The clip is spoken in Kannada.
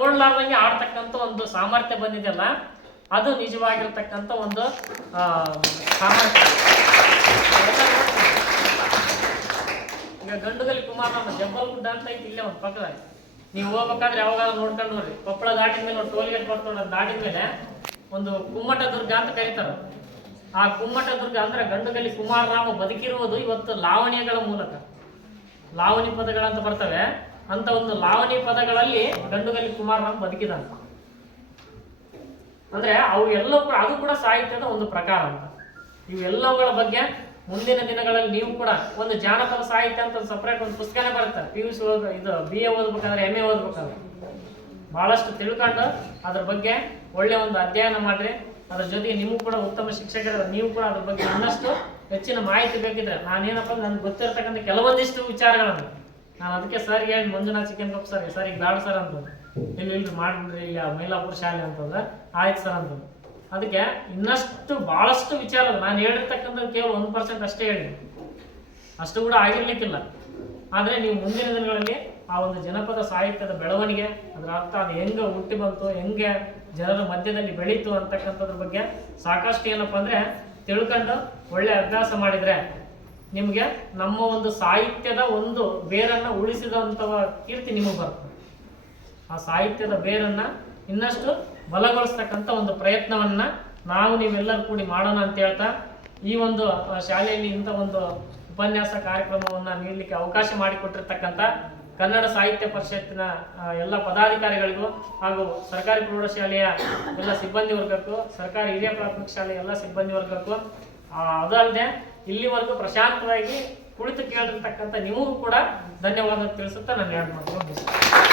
ನೋಡ್ಲಾರ್ದಂಗೆ ಆಡ್ತಕ್ಕಂಥ ಒಂದು ಸಾಮರ್ಥ್ಯ ಬಂದಿದೆಯಲ್ಲ, ಅದು ನಿಜವಾಗಿರ್ತಕ್ಕಂಥ ಒಂದು ಸಾಮರ್ಥ್ಯ. ಈಗ ಗಂಡುಗಲಿ ಕುಮಾರ್ ನಮ್ಮ ಜಂಬಲ್ ಗುಡ್ಡ ಅಂತ ಐತಿ, ಇಲ್ಲೇ ಒಂದು ಪಕ್ಕದಾಗ ನೀವು ಹೋಗ್ಬೇಕಾದ್ರೆ ಯಾವಾಗಾದ್ರೂ ನೋಡ್ಕೊಂಡು ನೋಡ್ರಿ ಕೊಪ್ಪಳ ದಾಟಿದ ಮೇಲೆ ಒಂದು ಟೋಲ್ ಗೇಟ್ ಬರ್ತದೆ ದಾಟಿದ ಮೇಲೆ ಒಂದು ಕುಮ್ಮಟ ದುರ್ಗ ಅಂತ ಕರೀತಾರೆ. ಆ ಕುಮ್ಮಟ ದುರ್ಗ ಅಂದ್ರೆ ಗಂಡುಗಲಿ ಕುಮಾರರಾಮ ಬದುಕಿರುವುದು ಇವತ್ತು ಲಾವಣಿಗಳ ಮೂಲಕ. ಲಾವಣಿ ಪದಗಳಂತ ಬರ್ತವೆ. ಅಂತ ಒಂದು ಲಾವಣಿ ಪದಗಳಲ್ಲಿ ಗಂಡುಗಲಿ ಕುಮಾರರಾಮ್ ಬದುಕಿದಾನೆ ಅಂದ್ರೆ ಅವು ಎಲ್ಲವೂ ಕೂಡ ಅದು ಕೂಡ ಸಾಹಿತ್ಯದ ಒಂದು ಪ್ರಕಾರ ಅಂತ. ಇವೆಲ್ಲವುಗಳ ಬಗ್ಗೆ ಮುಂದಿನ ದಿನಗಳಲ್ಲಿ ನೀವು ಕೂಡ ಒಂದು ಜಾನಪದ ಸಾಹಿತ್ಯ ಅಂತ ಸಪ್ರೇಟ್ ಒಂದು ಪುಸ್ತಕನೇ ಬರುತ್ತೆ. ಪಿ ಯು ಸಿ ಓದ್ ಇದು ಬಿ ಎ ಓದ್ಬೇಕಾದ್ರೆ ಎಂ ಎ ಓದ್ಬೇಕಾದ್ರೆ. ಬಹಳಷ್ಟು ತಿಳ್ಕೊಂಡು ಅದ್ರ ಬಗ್ಗೆ ಒಳ್ಳೆ ಒಂದು ಅಧ್ಯಯನ ಮಾಡ್ರಿ. ಅದ್ರ ಜೊತೆಗೆ ನಿಮಗೂ ಕೂಡ ಉತ್ತಮ ಶಿಕ್ಷಕರ, ನೀವು ಕೂಡ ಅದ್ರ ಬಗ್ಗೆ ಇನ್ನಷ್ಟು ಹೆಚ್ಚಿನ ಮಾಹಿತಿ ಬೇಕಿದ್ರೆ ನಾನೇನಪ್ಪ ನನ್ಗೆ ಗೊತ್ತಿರ್ತಕ್ಕಂಥ ಕೆಲವೊಂದಿಷ್ಟು ವಿಚಾರಗಳನ್ನು ನಾನು ಅದಕ್ಕೆ ಸರ್ ಹೇಳಿ, Manjunath chicken cup sir sir, ಈಗ ಬೇಡ ಸರ್ ಅಂತ ಇಲ್ಲಿ ಇಲ್ರಿ ಮಾಡ್ಬಿಡ್ರಿ, ಇಲ್ಲಿ, ಮೈಲಾಪುರ ಶಾಲೆ ಅಂತಂದ್ರೆ ಆಯ್ತು ಸರ್ ಅಂತಂದು. ಅದಕ್ಕೆ ಇನ್ನಷ್ಟು ಬಹಳಷ್ಟು ವಿಚಾರ ನಾನು ಹೇಳಿರ್ತಕ್ಕಂಥ ಕೇವಲ ಒಂದು ಪರ್ಸೆಂಟ್ ಅಷ್ಟೇ ಹೇಳಿ. ಅಷ್ಟು ಕೂಡ ಆಗಿರ್ಲಿಕ್ಕಿಲ್ಲ. ಆದರೆ ನೀವು ಮುಂದಿನ ದಿನಗಳಲ್ಲಿ ಆ ಒಂದು ಜನಪದ ಸಾಹಿತ್ಯದ ಬೆಳವಣಿಗೆ, ಅದರ ಅರ್ಥ ಅದು ಹೆಂಗೆ ಹುಟ್ಟಿ ಬಂತು, ಹೆಂಗೆ ಜನರ ಮಧ್ಯದಲ್ಲಿ ಬೆಳೀತು ಅಂತಕ್ಕಂಥದ್ರ ಬಗ್ಗೆ ಸಾಕಷ್ಟು ಏನಪ್ಪ ಅಂದರೆ ತಿಳ್ಕೊಂಡು ಒಳ್ಳೆ ಅಭ್ಯಾಸ ಮಾಡಿದರೆ ನಿಮಗೆ ನಮ್ಮ ಒಂದು ಸಾಹಿತ್ಯದ ಒಂದು ಬೇರನ್ನು ಉಳಿಸಿದಂಥ ಕೀರ್ತಿ ನಿಮಗೆ ಬರ್ತದೆ ಆ ಸಾಹಿತ್ಯದ ಬೇರನ್ನ ಇನ್ನಷ್ಟು ಬಲಗೊಳಿಸ್ತಕ್ಕಂಥ ಒಂದು ಪ್ರಯತ್ನವನ್ನ ನಾವು ನೀವೆಲ್ಲರೂ ಕೂಡಿ ಮಾಡೋಣ ಅಂತ ಹೇಳ್ತಾ ಈ ಒಂದು ಶಾಲೆಯಲ್ಲಿ ಇಂಥ ಒಂದು ಉಪನ್ಯಾಸ ಕಾರ್ಯಕ್ರಮವನ್ನ ನೀಡಲಿಕ್ಕೆ ಅವಕಾಶ ಮಾಡಿಕೊಟ್ಟಿರ್ತಕ್ಕಂಥ ಕನ್ನಡ ಸಾಹಿತ್ಯ ಪರಿಷತ್ತಿನ ಎಲ್ಲ ಪದಾಧಿಕಾರಿಗಳಿಗೂ ಹಾಗೂ ಸರ್ಕಾರಿ ಪ್ರೌಢಶಾಲೆಯ ಎಲ್ಲ ಸಿಬ್ಬಂದಿ ವರ್ಗಕ್ಕೂ, ಸರ್ಕಾರಿ ಹಿರಿಯ ಪ್ರಾಥಮಿಕ ಶಾಲೆಯ ಎಲ್ಲ ಸಿಬ್ಬಂದಿ ವರ್ಗಕ್ಕೂ ಅದಲ್ಲದೆ ಇಲ್ಲಿವರೆಗೂ ಪ್ರಶಾಂತವಾಗಿ ಕುಳಿತು ಕೇಳಿರ್ತಕ್ಕಂಥ ನೀವು ಕೂಡ ಧನ್ಯವಾದ ತಿಳಿಸುತ್ತಾ ನಾನು ಎರಡು ಮಾತು